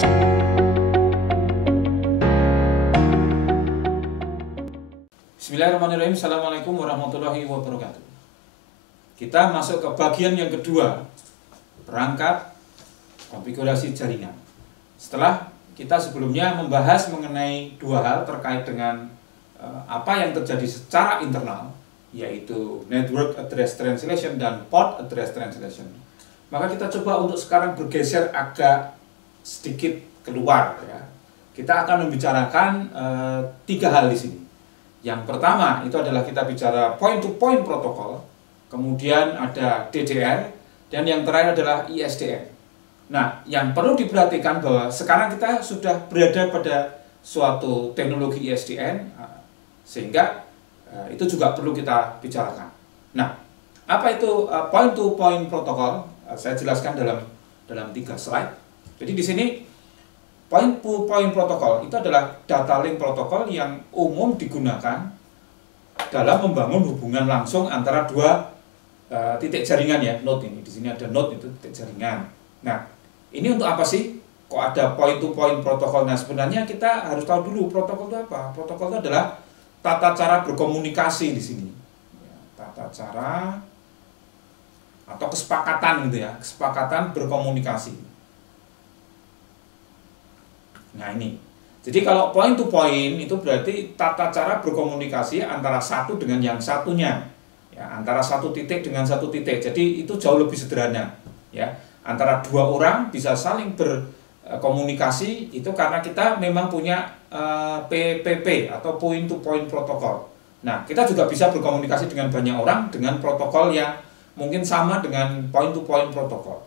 Bismillahirrahmanirrahim. Assalamualaikum warahmatullahi wabarakatuh. Kita masuk ke bagian yang kedua, perangkat konfigurasi jaringan. Setelah kita sebelumnya membahas mengenai dua hal terkait dengan apa yang terjadi secara internal, yaitu network address translation dan port address translation, maka kita coba untuk sekarang bergeser agak sedikit keluar ya. Kita akan membicarakan tiga hal di sini. Yang pertama itu adalah kita bicara point-to-point protokol, kemudian ada DDR, dan yang terakhir adalah ISDN. Nah, yang perlu diperhatikan bahwa sekarang kita sudah berada pada suatu teknologi ISDN, sehingga itu juga perlu kita bicarakan. Nah, apa itu point-to-point protokol? Saya jelaskan dalam 3 slide. Jadi di sini point-to-point protokol itu adalah data link protokol yang umum digunakan dalam membangun hubungan langsung antara dua titik jaringan ya, node ini. Di sini ada node itu titik jaringan. Nah, ini untuk apa sih? Kok ada point-to-point protokol? Nah, sebenarnya kita harus tahu dulu protokol itu apa. Protokol itu adalah tata cara berkomunikasi di sini. Ya, tata cara atau kesepakatan gitu ya, kesepakatan berkomunikasi. Nah ini, jadi kalau point to point itu berarti tata cara berkomunikasi antara satu dengan yang satunya, ya, antara satu titik dengan satu titik. Jadi itu jauh lebih sederhana, ya. Antara dua orang bisa saling berkomunikasi itu karena kita memang punya PPP atau point to point protokol. Nah kita juga bisa berkomunikasi dengan banyak orang dengan protokol yang mungkin sama dengan point to point protokol.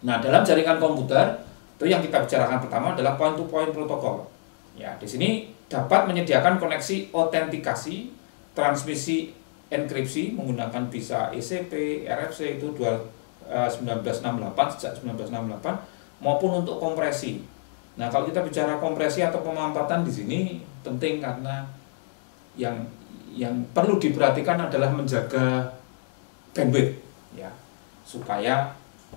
Nah dalam jaringan komputer itu yang kita bicarakan pertama adalah point-to-point protokol. Ya, di sini dapat menyediakan koneksi autentikasi, transmisi enkripsi menggunakan bisa ECP, RFC itu 1968 sejak 1968 maupun untuk kompresi. Nah, kalau kita bicara kompresi atau pemampatan di sini penting karena yang perlu diperhatikan adalah menjaga bandwidth ya, supaya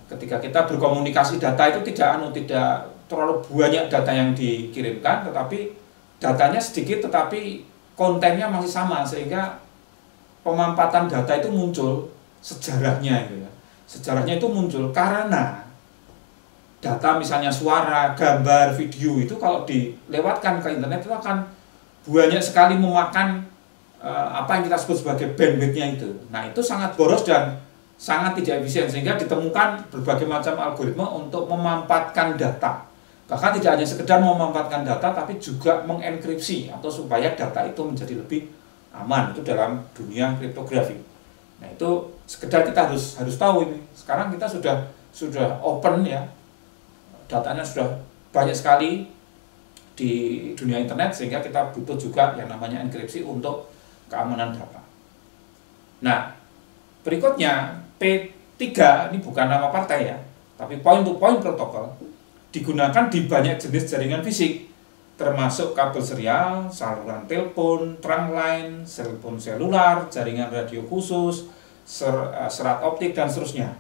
ketika kita berkomunikasi data itu tidak terlalu banyak data yang dikirimkan, tetapi datanya sedikit tetapi kontennya masih sama, sehingga pemampatan data itu muncul sejarahnya itu ya. Sejarahnya itu muncul karena data misalnya suara, gambar, video itu kalau dilewatkan ke internet itu akan banyak sekali memakan apa yang kita sebut sebagai bandwidthnya itu. Nah, itu sangat boros dan sangat tidak efisien, sehingga ditemukan berbagai macam algoritma untuk memampatkan data. Bahkan tidak hanya sekedar memampatkan data, tapi juga mengenkripsi atau supaya data itu menjadi lebih aman. Itu dalam dunia kriptografi. Nah itu sekedar kita harus tahu ini. Sekarang kita sudah open ya, datanya sudah banyak sekali di dunia internet, sehingga kita butuh juga yang namanya enkripsi untuk keamanan data. Nah berikutnya P3 ini bukan nama partai ya, tapi point-to-point protokol digunakan di banyak jenis jaringan fisik, termasuk kabel serial, saluran telepon, trunk line, telepon selular, jaringan radio khusus, serat optik, dan seterusnya.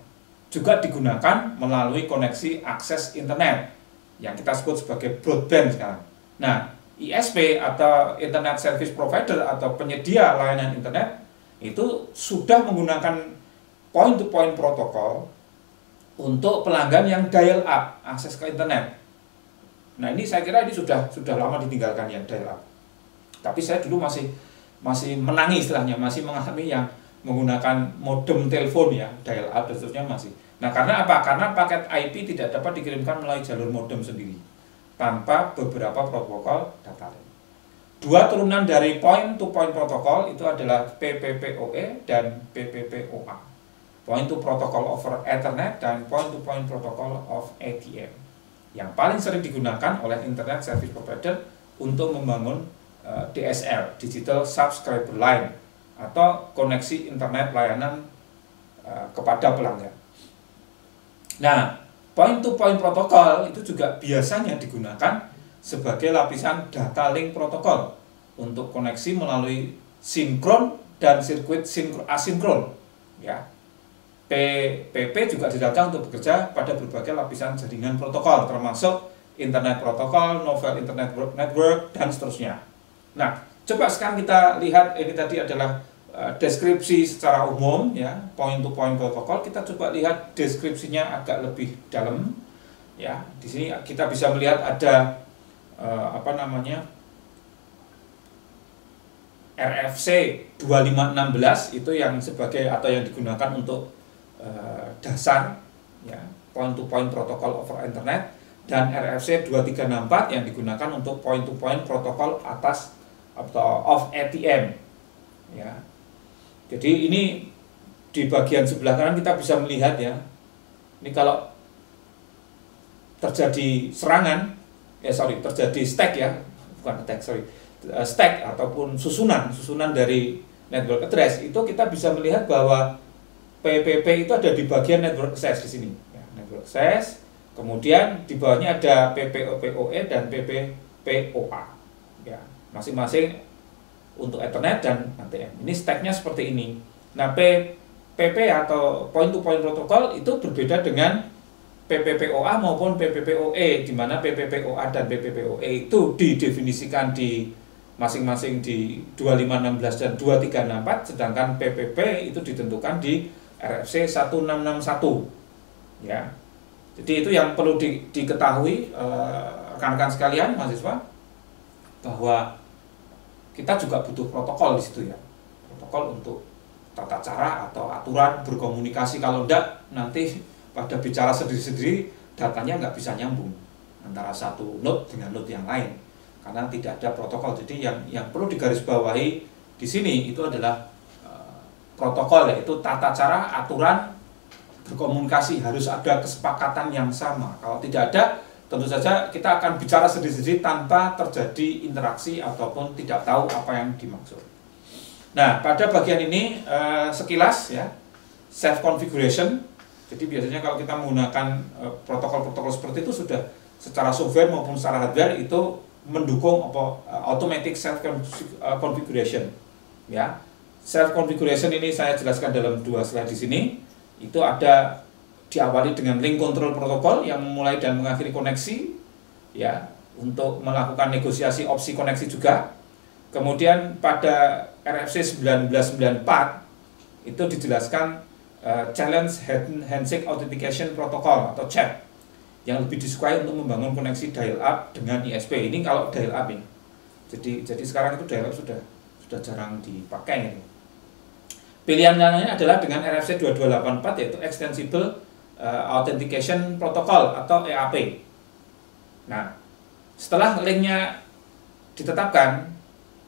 Juga digunakan melalui koneksi akses internet yang kita sebut sebagai broadband sekarang. Nah, ISP atau Internet Service Provider atau penyedia layanan internet itu sudah menggunakan point-to-point protokol untuk pelanggan yang dial up, akses ke internet. Nah ini saya kira ini sudah lama ditinggalkan yang dial up. Tapi saya dulu masih menangi istilahnya, masih mengalami yang menggunakan modem telepon ya, dial up dan seterusnya masih. Nah karena apa? Karena paket IP tidak dapat dikirimkan melalui jalur modem sendiri tanpa beberapa protokol data link. Dua turunan dari point-to-point protokol itu adalah PPPoE dan PPPoA. Point-to protocol over Ethernet dan point-to-point protocol of ATM. Yang paling sering digunakan oleh Internet Service Provider untuk membangun DSL, Digital Subscriber Line, atau koneksi internet layanan kepada pelanggan. Nah, point-to-point protocol itu juga biasanya digunakan sebagai lapisan data link protokol untuk koneksi melalui sinkron dan sirkuit asinkron. Ya, PPP juga dirancang untuk bekerja pada berbagai lapisan jaringan protokol, termasuk Internet Protocol, Novel Internet Network, dan seterusnya. Nah, coba sekarang kita lihat, ini tadi adalah deskripsi secara umum ya, point-to-point protokol. Kita coba lihat deskripsinya agak lebih dalam ya. Di sini kita bisa melihat ada RFC 2516 itu yang sebagai atau yang digunakan untuk dasar ya, point-to-point protocol over internet, dan RFC 2364 yang digunakan untuk point-to-point protokol atas atau off ATM ya. Jadi ini di bagian sebelah kanan kita bisa melihat ya, ini kalau terjadi serangan, terjadi stack ya, bukan attack, stack ataupun susunan dari network address, itu kita bisa melihat bahwa PPP itu ada di bagian network access di sini. Ya, network access, kemudian di bawahnya ada PPOE dan PPPoA. Ya, masing-masing untuk Ethernet dan ATM. Ini stacknya seperti ini. Nah, PP atau point-to-point protocol itu berbeda dengan PPPoA maupun PPPoE, di mana PPPoA dan PPPoE itu didefinisikan di masing-masing di 2516 dan 2364, sedangkan PPP itu ditentukan di RFC 1661. Ya. Jadi itu yang perlu diketahui rekan-rekan sekalian mahasiswa, bahwa kita juga butuh protokol di situ ya. Protokol untuk tata cara atau aturan berkomunikasi. Kalau enggak, nanti pada bicara sendiri-sendiri datanya nggak bisa nyambung antara satu node dengan node yang lain karena tidak ada protokol. Jadi yang perlu digarisbawahi di sini itu adalah protokol, yaitu tata cara, aturan berkomunikasi, harus ada kesepakatan yang sama. Kalau tidak ada, tentu saja kita akan bicara sendiri-sendiri tanpa terjadi interaksi ataupun tidak tahu apa yang dimaksud. Nah, pada bagian ini sekilas ya, self configuration. Jadi biasanya kalau kita menggunakan protokol-protokol seperti itu sudah secara software maupun secara hardware itu mendukung automatic self configuration. Ya, self configuration ini saya jelaskan dalam 2 slide di sini. Itu ada diawali dengan link control protocol yang memulai dan mengakhiri koneksi ya, untuk melakukan negosiasi opsi koneksi juga. Kemudian pada RFC 1994 itu dijelaskan challenge handshake authentication protocol atau CHAP yang lebih disukai untuk membangun koneksi dial up dengan ISP. Ini kalau dial up ya. Jadi sekarang itu dial up sudah jarang dipakai ini. Pilihan lainnya adalah dengan RFC 2284 yaitu Extensible Authentication Protocol atau EAP. Nah, setelah linknya ditetapkan,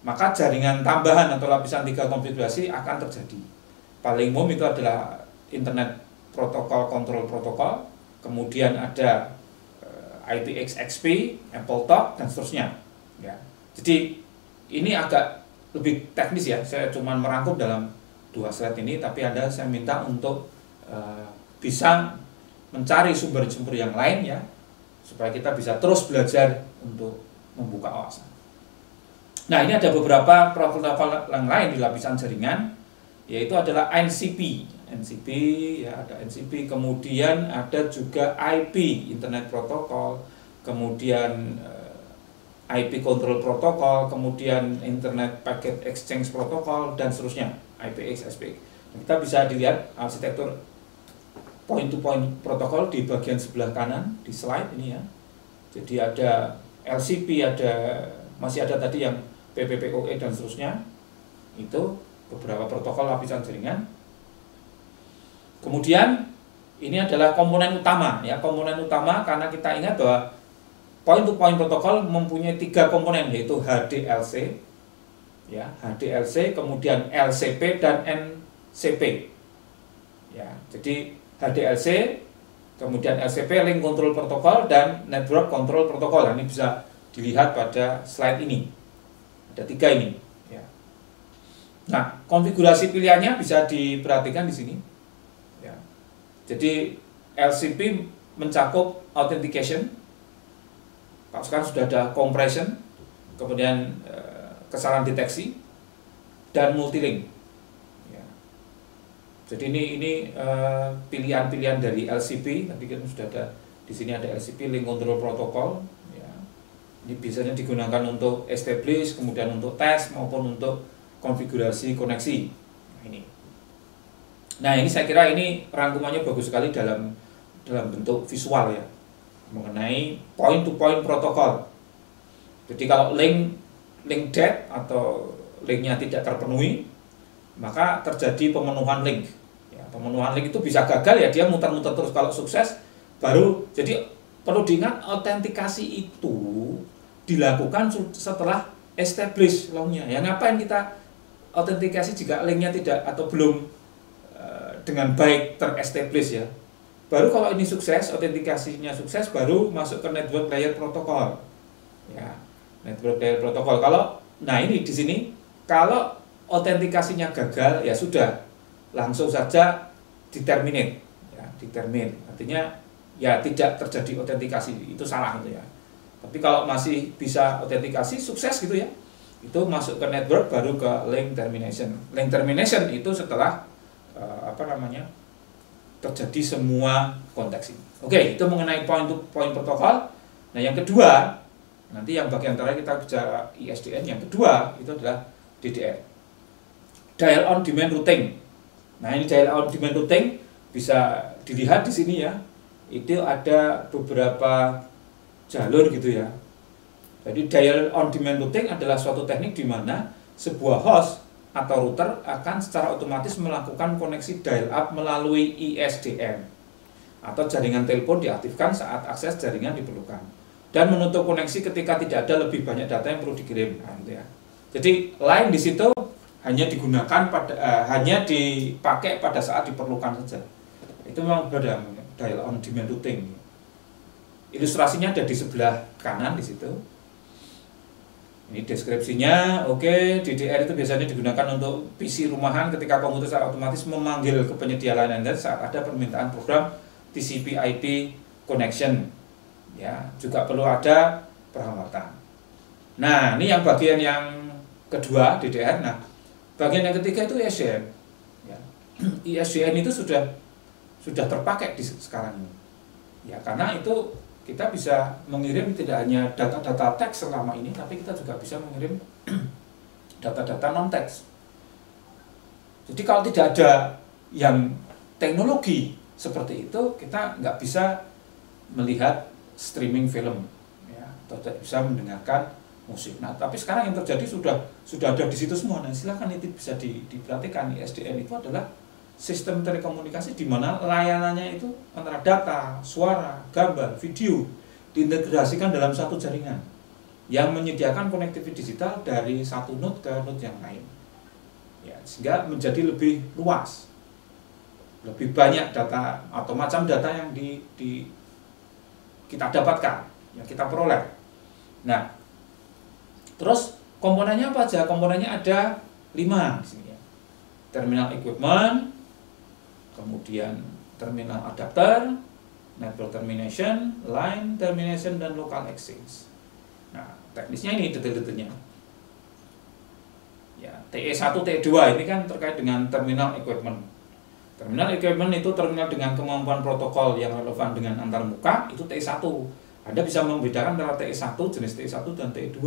maka jaringan tambahan atau lapisan 3 konfigurasi akan terjadi. Paling umum itu adalah Internet Protocol Control Protocol, kemudian ada IPXXP, AppleTalk, dan seterusnya. Ya. Jadi ini agak lebih teknis ya, saya cuma merangkum dalam 2 slide ini, tapi saya minta untuk bisa mencari sumber-sumber yang lain ya, supaya kita bisa terus belajar untuk membuka wawasan. Nah, ini ada beberapa protokol yang lain di lapisan jaringan, yaitu adalah NCP ya, ada NCP, kemudian ada juga IP Internet Protocol, kemudian IP Control Protocol, kemudian Internet Packet Exchange Protocol, dan seterusnya, IPXSP. Kita bisa dilihat arsitektur point-to-point protokol di bagian sebelah kanan di slide ini ya. Jadi ada LCP, masih ada tadi yang PPPoE dan seterusnya. Itu beberapa protokol lapisan jaringan. Kemudian ini adalah komponen utama ya, komponen utama karena kita ingat bahwa point-to-point protokol mempunyai 3 komponen, yaitu HDLC ya, HDLC, kemudian LCP dan NCP. Ya, jadi HDLC, kemudian LCP, Link Control Protocol, dan Network Control Protocol. Ini bisa dilihat pada slide ini. Ada 3 ini. Ya. Nah, konfigurasi pilihannya bisa diperhatikan di sini. Ya. Jadi LCP mencakup authentication. Kalau sekarang sudah ada compression, kemudian kesalahan deteksi, dan multilink. Jadi ini pilihan-pilihan dari LCP. Tadi kan sudah ada di sini, ada LCP Link Control Protocol, Ini biasanya digunakan untuk establish, kemudian untuk tes maupun untuk konfigurasi koneksi. Nah ini saya kira ini rangkumannya bagus sekali dalam bentuk visual ya, mengenai point to point protokol. Jadi kalau link dead atau linknya tidak terpenuhi, maka terjadi pemenuhan link. Ya, pemenuhan link itu bisa gagal ya, dia muter-muter terus. Kalau sukses baru, jadi perlu diingat autentikasi itu dilakukan setelah establish lognya. Ya ngapain kita autentikasi jika linknya tidak atau belum dengan baik terestablish ya. Baru kalau ini sukses, autentikasinya sukses, baru masuk ke network layer protokol. Ya, network layer protokol. Nah ini di sini kalau autentikasinya gagal ya sudah, langsung saja diterminate. Ya, diterminate. Artinya ya tidak terjadi autentikasi, itu salah itu ya. Tapi kalau masih bisa autentikasi sukses gitu ya, itu masuk ke network baru ke link termination. Link termination itu setelah terjadi semua konteks ini. Oke, itu mengenai point to point protokol. Nah yang kedua, nanti yang bagian terakhir kita bicara ISDN. Yang kedua itu adalah DDR, dial on demand routing. Nah ini dial on demand routing bisa dilihat di sini ya. Itu ada beberapa jalur gitu ya. Jadi dial on demand routing adalah suatu teknik di mana sebuah host atau router akan secara otomatis melakukan koneksi dial up melalui ISDN atau jaringan telepon diaktifkan saat akses jaringan diperlukan, dan menutup koneksi ketika tidak ada lebih banyak data yang perlu dikirim. Nah, gitu ya. Jadi line di situ hanya digunakan hanya dipakai pada saat diperlukan saja. Itu memang berbeda dial on demand routing. Ilustrasinya ada di sebelah kanan di situ. Ini deskripsinya. Oke, DDR itu biasanya digunakan untuk PC rumahan ketika komputer secara otomatis memanggil ke penyedia layanan internet saat ada permintaan program TCP/IP connection. Ya, juga perlu ada penghematan. Nah, ini yang bagian yang kedua DDR. Nah, bagian yang ketiga itu ISDN. Ya. ISDN itu sudah terpakai di sekarang ini. Ya, karena itu kita bisa mengirim tidak hanya data-data teks selama ini, tapi kita juga bisa mengirim data-data non-teks. Jadi kalau tidak ada yang teknologi seperti itu, kita nggak bisa melihat streaming film, ya, atau tidak bisa mendengarkan musik. Nah, tapi sekarang yang terjadi sudah ada di situ semua. Nah, silakan itu bisa diperhatikan. ISDN itu adalah sistem telekomunikasi di mana layanannya itu antara data, suara, gambar, video diintegrasikan dalam satu jaringan yang menyediakan konektivitas digital dari satu node ke node yang lain. Ya, sehingga menjadi lebih luas, lebih banyak data atau macam data yang kita dapatkan, yang kita peroleh. Nah, terus komponennya apa aja? Komponennya ada 5 di sini ya. Terminal equipment, kemudian terminal adapter, network termination, line termination, dan local exchange. Nah, teknisnya ini detail-detailnya. Ya, TE1, TE2 ini kan terkait dengan terminal equipment. Terminal equipment itu terminal dengan kemampuan protokol yang relevan dengan antar muka, itu TE1. Anda bisa membedakan antara TE1, jenis TE1 dan TE2.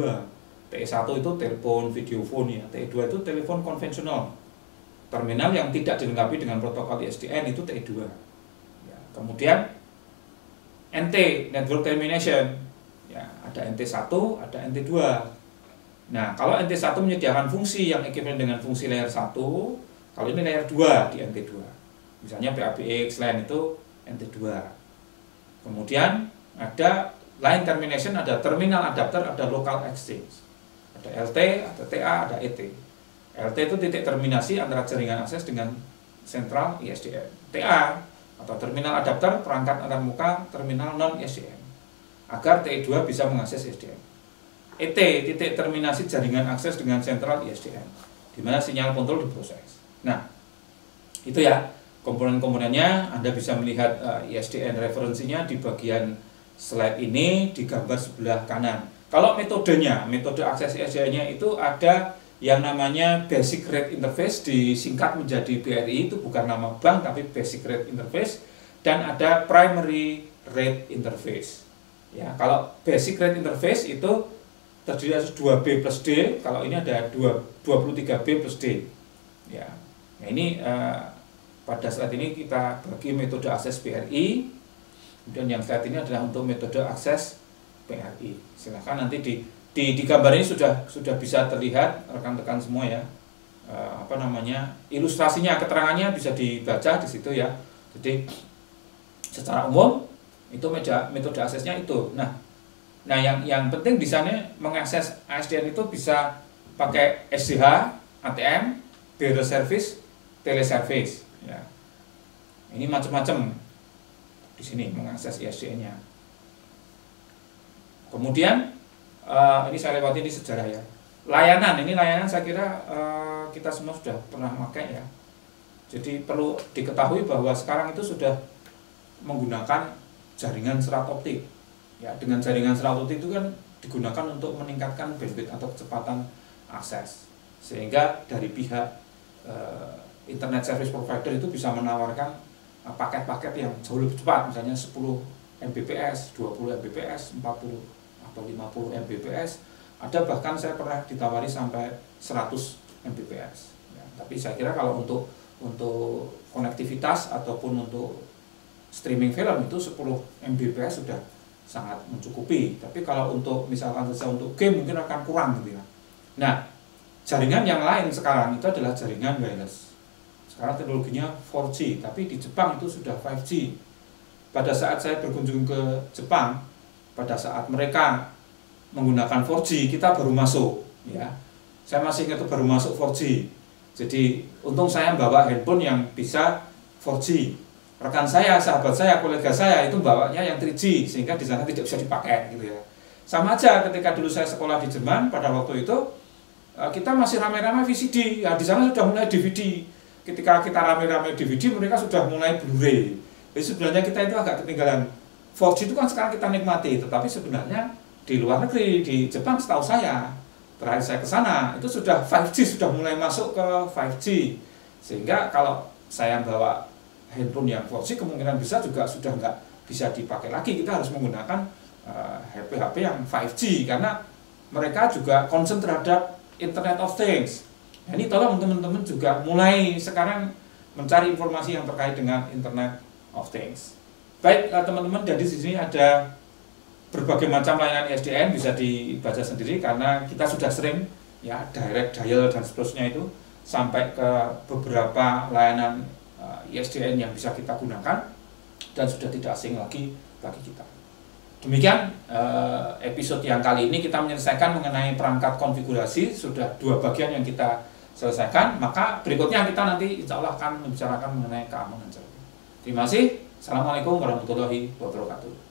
TE1 itu telepon, video phone ya. TE2 itu telepon konvensional. Terminal yang tidak dilengkapi dengan protokol ISDN itu TE2. Ya, kemudian NT, network termination. Ya, ada NT1, ada NT2. Nah, kalau NT1 menyediakan fungsi yang equivalent dengan fungsi layer 1, kalau ini layer 2 di NT2. Misalnya PABX LAN itu NT2. Kemudian ada line termination, ada terminal adapter, ada local exchange. Ada LT, ada TA, ada ET. LT itu titik terminasi antara jaringan akses dengan sentral ISDN. TA atau terminal adapter, perangkat antar muka terminal non ISDN, agar TE2 bisa mengakses ISDN. ET, titik terminasi jaringan akses dengan sentral ISDN, di mana sinyal kontrol diproses. Nah, itu ya komponen-komponennya. Anda bisa melihat ISDN referensinya di bagian slide ini, di gambar sebelah kanan. Kalau metodenya, metode akses ISDN-nya itu ada yang namanya Basic Rate Interface, disingkat menjadi BRI, itu bukan nama bank tapi Basic Rate Interface, dan ada Primary Rate Interface. Ya, kalau basic rate interface itu terdiri atas 2B plus D, kalau ini ada 23B plus D. Ya. Nah, ini pada saat ini kita bagi metode akses BRI, kemudian yang saat ini adalah untuk metode akses PRI. Silakan nanti di gambar ini sudah bisa terlihat rekan-rekan semua ya. Ilustrasinya, keterangannya bisa dibaca di situ ya. Jadi secara umum itu metode aksesnya itu. Nah yang penting di sana mengakses ASDN itu bisa pakai SDH, ATM, bearer service, teleservice. Ya. Ini macam-macam di sini mengakses ISDN-nya. Kemudian ini saya lewati di sejarah ya. Layanan saya kira kita semua sudah pernah pakai ya. Jadi perlu diketahui bahwa sekarang itu sudah menggunakan jaringan serat optik. Ya, dengan jaringan serat optik itu kan digunakan untuk meningkatkan bandwidth atau kecepatan akses. Sehingga dari pihak internet service provider itu bisa menawarkan paket-paket yang jauh lebih cepat, misalnya 10 Mbps, 20 Mbps, 40 atau 50 Mbps. Ada bahkan saya pernah ditawari sampai 100 Mbps. Ya, tapi saya kira kalau untuk konektivitas ataupun untuk streaming film itu 10 Mbps sudah sangat mencukupi. Tapi kalau untuk misalkan saja untuk game mungkin akan kurang gitu ya. Nah, jaringan yang lain sekarang itu adalah jaringan wireless. Sekarang teknologinya 4G, tapi di Jepang itu sudah 5G. Pada saat saya berkunjung ke Jepang, pada saat mereka menggunakan 4G, kita baru masuk ya. Saya masih ingat itu baru masuk 4G. Jadi untung saya bawa handphone yang bisa 4G. Rekan saya, sahabat saya, kolega saya itu bawanya yang 3G sehingga di sana tidak bisa dipakai gitu ya. Sama aja ketika dulu saya sekolah di Jerman pada waktu itu kita masih rame-rame VCD. Ya di sana sudah mulai DVD. Ketika kita rame-rame DVD mereka sudah mulai Blu-ray. Jadi sebenarnya kita itu agak ketinggalan. 4G itu kan sekarang kita nikmati, tetapi sebenarnya di luar negeri, di Jepang setahu saya, terakhir saya ke sana, itu sudah 5G, sudah mulai masuk ke 5G. Sehingga kalau saya bawa handphone yang 4G kemungkinan bisa juga sudah nggak bisa dipakai lagi. Kita harus menggunakan HP-HP yang 5G karena mereka juga concern terhadap Internet of Things. Nah, ini tolong teman-teman juga mulai sekarang mencari informasi yang terkait dengan Internet of Things. Baik teman-teman, jadi di sini ada berbagai macam layanan ISDN bisa dibaca sendiri karena kita sudah sering ya direct dial dan seterusnya itu sampai ke beberapa layanan ISDN yang bisa kita gunakan dan sudah tidak asing lagi bagi kita. Demikian episode yang kali ini kita menyelesaikan mengenai perangkat konfigurasi, sudah 2 bagian yang kita selesaikan, maka berikutnya kita nanti insya Allah akan membicarakan mengenai keamanan jaringan. Terima kasih. Assalamualaikum warahmatullahi wabarakatuh.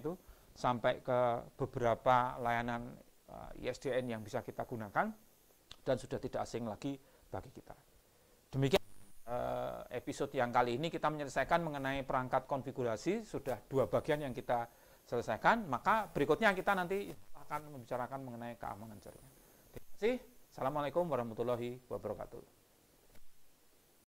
Itu sampai ke beberapa layanan ISDN yang bisa kita gunakan dan sudah tidak asing lagi bagi kita. Demikian episode yang kali ini kita menyelesaikan mengenai perangkat konfigurasi, sudah 2 bagian yang kita selesaikan, maka berikutnya kita nanti akan membicarakan mengenai keamanan jaringan. Terima kasih. Assalamualaikum warahmatullahi wabarakatuh.